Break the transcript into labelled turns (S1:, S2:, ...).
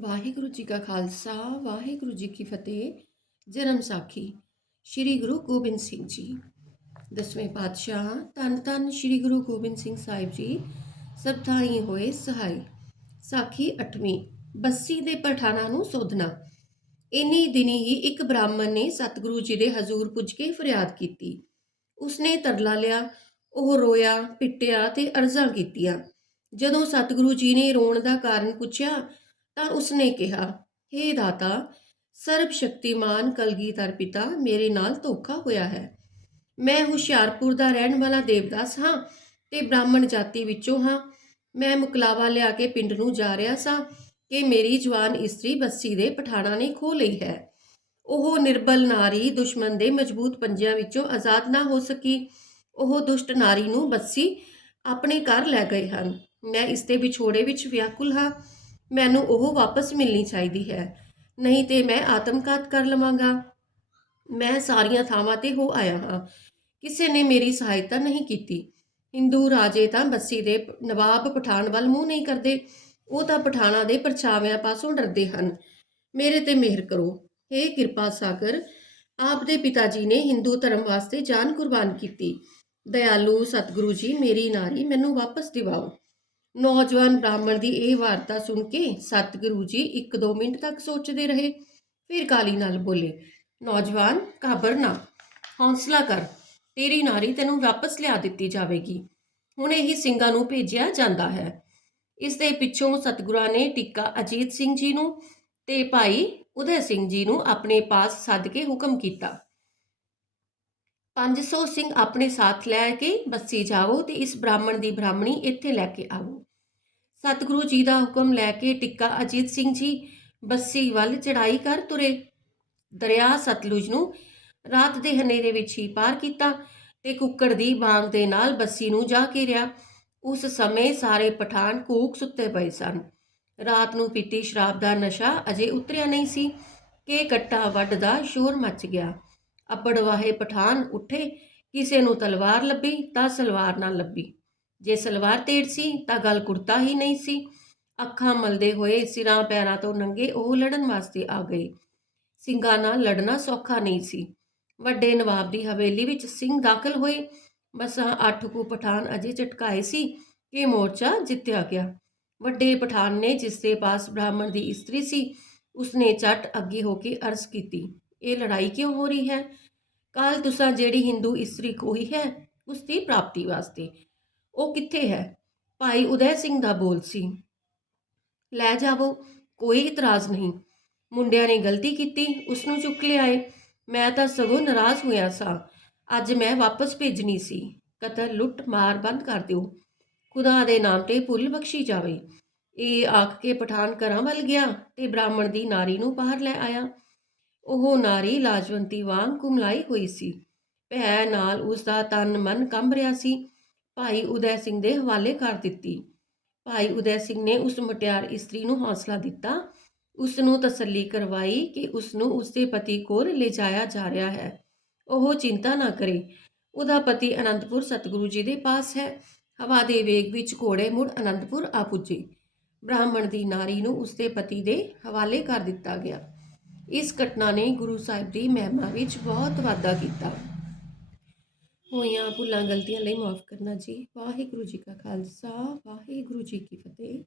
S1: ਵਾਹਿਗੁਰੂ ਜੀ ਕਾ ਖਾਲਸਾ, ਵਾਹਿਗੁਰੂ ਜੀ ਕੀ ਫਤਿਹ। ਜਨਮ ਸਾਖੀ, ਸ੍ਰੀ ਗੁਰੂ ਗੋਬਿੰਦ ਸਿੰਘ ਜੀ। ਦਸਵੇਂ ਪਾਤਸ਼ਾਹ, ਧੰਨ ਧੰਨ ਸ੍ਰੀ ਗੁਰੂ ਗੋਬਿੰਦ ਸਿੰਘ ਸਾਹਿਬ ਜੀ, ਸਭ ਥਾਈ ਹੋਏ ਸਹਾਈ। ਸਾਖੀ 8ਵੀਂ ਬੱਸੀ ਦੇ ਪਠਾਣਾ ਨੂੰ ਸੋਧਣਾ। ਇਨੀ ਦਿਨੀ ਹੀ ਇੱਕ ਬ੍ਰਾਹਮਣ ਨੇ ਸਤਿਗੁਰੂ ਜੀ ਦੇ ਹਜ਼ੂਰ ਪੁੱਜ ਕੇ ਫਰਿਆਦ ਕੀਤੀ। ਉਸਨੇ ਤਰਲਾ ਲਿਆ, ਉਹ ਰੋਇਆ, ਪਿੱਟਿਆ ਤੇ ਅਰਜ਼ਾਂ ਕੀਤੀਆਂ। ਜਦੋਂ ਸਤਿਗੁਰੂ ਜੀ ਨੇ ਰੋਣ ਦਾ ਕਾਰਨ ਪੁੱਛਿਆ ਤਾਂ ਉਸਨੇ ਕਿਹਾ हे ਦਾਤਾ ਸਰਬ ਸ਼ਕਤੀਮਾਨ ਕਲਗੀਧਰ ਪਿਤਾ, ਮੇਰੇ ਨਾਲ ਧੋਖਾ ਹੋਇਆ ਹੈ। ਮੈਂ ਹੁਸ਼ਿਆਰਪੁਰ ਦਾ ਰਹਿਣ ਵਾਲਾ ਦੇਵਦਾਸ ਹਾਂ ਤੇ ਬ੍ਰਾਹਮਣ ਜਾਤੀ ਵਿੱਚੋਂ ਹਾਂ। ਮੈਂ ਮੁਕਲਾਵਾ ਲਿਆ ਕੇ ਪਿੰਡ ਨੂੰ ਜਾ ਰਿਹਾ ਸਾਂ ਕਿ ਮੇਰੀ ਜਵਾਨ ਇਸਤਰੀ ਬੱਸੀ ਦੇ ਪਠਾਣਾ ਨੇ ਖੋ ਲਈ ਹੈ। ਉਹ ਨਿਰਬਲ ਨਾਰੀ, ਦੁਸ਼ਮਣ ਦੇ ਮਜ਼ਬੂਤ ਪੰਜਿਆਂ ਵਿੱਚੋਂ ਆਜ਼ਾਦ ਨਾ ਹੋ ਸਕੀ। ਉਹ ਦੁਸ਼ਟ ਨਾਰੀ ਨੂੰ ਬੱਸੀ ਆਪਣੇ ਘਰ ਲੈ ਗਏ ਹਨ। ਮੈਂ ਇਸ ਦੇ ਵਿਛੋੜੇ ਵਿੱਚ ਵਿਆਕੁਲ ਹਾਂ। ਮੈਨੂੰ ਉਹ ਵਾਪਸ ਮਿਲਣੀ ਚਾਹੀਦੀ ਹੈ। ਨਹੀਂ ਤੇ ਮੈਂ ਆਤਮਘਾਤ ਕਰ ਲਵਾਂਗਾ। ਮੈਂ ਸਾਰੀਆਂ ਥਾਵਾਂ ਤੇ ਹੋ ਆਇਆ ਹਾਂ। ਕਿਸੇ ਨੇ ਮੇਰੀ ਸਹਾਇਤਾ ਨਹੀਂ ਕੀਤੀ। ਹਿੰਦੂ ਰਾਜੇ ਤਾਂ ਬੱਸੀ ਦੇ ਨਵਾਬ ਪਠਾਨ ਵੱਲ ਮੂੰਹ ਨਹੀਂ ਕਰਦੇ। ਉਹ ਤਾਂ ਪਠਾਣਾ ਦੇ ਪਰਛਾਵਿਆਂ ਪਾਸੋਂ ਡਰਦੇ ਹਨ। ਮੇਰੇ ਤੇ ਮਿਹਰ ਕਰੋ। हे ਕਿਰਪਾ ਸਾਗਰ, ਆਪ ਦੇ ਪਿਤਾ ਜੀ ਨੇ ਹਿੰਦੂ ਧਰਮ ਵਾਸਤੇ ਜਾਨ ਕੁਰਬਾਨ ਕੀਤੀ। ਦਇਆਲੂ ਸਤਿਗੁਰੂ ਜੀ, ਮੇਰੀ ਨਾਰੀ, ਮੈਨੂੰ ਵਾਪਸ ਦਿਵਾਓ। ਨੌਜਵਾਨ ਬ੍ਰਾਹਮਣ ਦੀ ਇਹ ਵਾਰਤਾ ਸੁਣ ਕੇ ਸਤਿਗੁਰੂ ਜੀ 1-2 ਮਿੰਟ ਤੱਕ ਸੋਚਦੇ ਰਹੇ, ਫਿਰ ਕਾਲੀ ਨਾਲ ਬੋਲੇ, ਨੌਜਵਾਨ, ਘਾਬਰ ਨਾ, ਹੌਸਲਾ ਕਰ, ਤੇਰੀ ਨਾਰੀ ਤੈਨੂੰ ਵਾਪਸ ਲਿਆ ਦਿੱਤੀ ਜਾਵੇਗੀ। ਹੁਣ ਇਹੀ ਸਿੰਘਾਂ ਨੂੰ ਭੇਜਿਆ ਜਾਂਦਾ ਹੈ। ਇਸ ਦੇ ਪਿੱਛੋਂ ਸਤਿਗੁਰਾਂ ਨੇ ਟਿੱਕਾ ਅਜੀਤ ਸਿੰਘ ਜੀ ਨੂੰ ਤੇ ਭਾਈ ਉਦੈ ਸਿੰਘ ਜੀ ਨੂੰ ਆਪਣੇ ਪਾਸ ਸੱਦ ਕੇ ਹੁਕਮ ਕੀਤਾ। 500 ਸਿੰਘ ਆਪਣੇ ਸਾਥ ਲੈ ਕੇ ਬੱਸੀ ਜਾਵੋ ਤੇ ਇਸ ਬ੍ਰਾਹਮਣ ਦੀ ਬ੍ਰਾਹਮਣੀ ਇੱਥੇ ਲੈ ਕੇ ਆਵੋ ਸਤਿਗੁਰੂ ਜੀ ਦਾ ਹੁਕਮ ਲੈ ਕੇ ਟਿੱਕਾ ਅਜੀਤ ਸਿੰਘ ਜੀ ਬੱਸੀ ਵੱਲ ਚੜਾਈ ਕਰ ਤੁਰੇ। ਦਰਿਆ ਸਤਲੁਜ ਨੂੰ ਰਾਤ ਦੇ ਹਨੇਰੇ ਵਿੱਚ ਹੀ ਪਾਰ ਕੀਤਾ ਤੇ ਕੁੱਕੜ ਦੀ ਬਾਂਗ ਦੇ ਨਾਲ ਬੱਸੀ ਨੂੰ ਜਾ ਕੇ ਘੇਰਿਆ ਉਸ ਸਮੇਂ ਸਾਰੇ ਪਠਾਨ ਕੂਕ ਸੁੱਤੇ ਪਏ ਸਨ। ਰਾਤ ਨੂੰ ਪੀਤੀ ਸ਼ਰਾਬ ਦਾ ਨਸ਼ਾ ਅਜੇ ਉਤਰਿਆ ਨਹੀਂ ਸੀ ਕਿ ਕੱਟਾ ਵੱਡ ਦਾ ਸ਼ੋਰ ਮਚ ਗਿਆ। ਅੱਬੜ ਪਠਾਨ ਉੱਠੇ, ਕਿਸੇ ਨੂੰ ਤਲਵਾਰ ਲੱਭੀ ਤਾਂ ਸਲਵਾਰ ਨਾਲ ਲੱਭੀ। ਜੇ ਸਲਵਾਰ ਤੇੜ ਸੀ, ਤਾਂ ਗੱਲ ਕੁੜਤਾ ਹੀ ਨਹੀਂ ਸੀ। ਅੱਖਾਂ ਮਲਦੇ ਹੋਏ ਸਿਰਾਂ ਪੈਰਾਂ ਤੋਂ ਨੰਗੇ ਉਹ ਲੜਨ ਵਾਸਤੇ ਆ ਗਏ। ਸਿੰਘਾਂ ਨਾਲ ਲੜਨਾ ਸੌਖਾ ਨਹੀਂ ਸੀ। ਵੱਡੇ ਨਵਾਬ ਦੀ ਹਵੇਲੀ ਵਿੱਚ ਸਿੰਘ ਦਾਖਲ ਹੋਏ। ਮਸਾਂ ਅੱਠ ਕੁ ਪਠਾਨ ਅਜੇ ਝਟਕਾਏ ਸੀ ਕਿ ਮੋਰਚਾ ਜਿੱਤਿਆ ਗਿਆ। ਵੱਡੇ ਪਠਾਨ ਨੇ ਜਿਸ ਦੇ ਪਾਸ ਬ੍ਰਾਹਮਣ ਦੀ ਇਸਤਰੀ ਸੀ, ਉਸਨੇ ਝਟ ਅੱਗੇ ਹੋ ਕੇ ਅਰਜ਼ ਕੀਤੀ, ਇਹ ਲੜਾਈ ਕਿਉਂ ਹੋ ਰਹੀ ਹੈ? ਕੱਲ ਤੁਸਾਂ ਜਿਹੜੀ ਹਿੰਦੂ ਇਸਤਰੀ ਕੋਈ ਹੈ ਉਸ ਦੀ ਪ੍ਰਾਪਤੀ ਵਾਸਤੇ। ਉਹ ਕਿੱਥੇ ਹੈ? ਭਾਈ ਉਦੈ ਸਿੰਘ ਦਾ ਬੋਲ ਸੀ। ਲੈ ਜਾਵੋ, ਕੋਈ ਇਤਰਾਜ਼ ਨਹੀਂ। ਮੁੰਡਿਆਂ ਨੇ ਗਲਤੀ ਕੀਤੀ ਉਸ ਨੂੰ ਚੁੱਕ ਲਿਆਏ। ਮੈਂ ਤਾਂ ਸਗੋਂ ਨਾਰਾਜ਼ ਹੋਇਆ ਸਾਂ। ਅੱਜ ਮੈਂ ਵਾਪਸ ਭੇਜਣੀ ਸੀ। ਕਤਲ, ਲੁੱਟ, ਮਾਰ ਬੰਦ ਕਰ ਦਿਓ। ਖੁਦਾ ਦੇ ਨਾਮ ਤੇ ਭੁੱਲ ਬਖਸ਼ੀ ਜਾਵੇ। ਇਹ ਆਖ ਕੇ ਪਠਾਨ ਘਰਾਂ ਵੱਲ ਗਿਆ ਤੇ ਬ੍ਰਾਹਮਣ ਦੀ ਨਾਰੀ ਨੂੰ ਬਾਹਰ ਲੈ ਆਇਆ। ਉਹ ਨਾਰੀ ਲਾਜਵੰਤੀ ਵਾਂਗ ਕੁਮਲਾਈ ਹੋਈ ਸੀ। ਭੈ ਨਾਲ ਉਸ ਦਾ ਤਨ ਮਨ ਕੰਬ ਰਿਹਾ ਸੀ। ਭਾਈ ਉਦੈ ਸਿੰਘ ਦੇ ਹਵਾਲੇ ਕਰ ਦਿੱਤੀ। ਭਾਈ ਉਦੈ ਸਿੰਘ ਨੇ ਉਸ ਮਟਿਆਰ ਇਸਤਰੀ ਨੂੰ ਹੌਸਲਾ ਦਿੱਤਾ। ਉਸ ਨੂੰ ਤਸੱਲੀ ਕਰਵਾਈ ਕਿ ਉਸ ਨੂੰ ਉਸ ਦੇ ਪਤੀ ਕੋਲ ਲਿਜਾਇਆ ਜਾ ਰਿਹਾ ਹੈ। ਉਹ ਚਿੰਤਾ ਨਾ ਕਰੇ। ਉਹਦਾ ਪਤੀ ਅਨੰਦਪੁਰ ਸਤਿਗੁਰੂ ਜੀ ਦੇ ਪਾਸ ਹੈ। ਹਵਾ ਦੇ ਵੇਗ ਵਿੱਚ ਘੋੜੇ ਮੁੜ ਅਨੰਦਪੁਰ ਆ ਪੁੱਜੇ। ਬ੍ਰਾਹਮਣ ਦੀ ਨਾਰੀ ਨੂੰ ਉਸ ਦੇ ਪਤੀ ਦੇ ਹਵਾਲੇ ਕਰ ਦਿੱਤਾ ਗਿਆ। ਇਸ ਘਟਨਾ ਨੇ ਗੁਰੂ ਸਾਹਿਬ ਦੀ ਮਹਿਮਾ ਵਿੱਚ ਬਹੁਤ ਵਾਧਾ ਕੀਤਾ। ਹੋਈਆਂ ਭੁੱਲਾਂ, ਗਲਤੀਆਂ ਲਈ ਮਾਫ ਕਰਨਾ ਜੀ। ਵਾਹਿਗੁਰੂ ਜੀ ਕਾ ਖਾਲਸਾ, ਵਾਹਿਗੁਰੂ ਜੀ ਕੀ ਫਤਿਹ।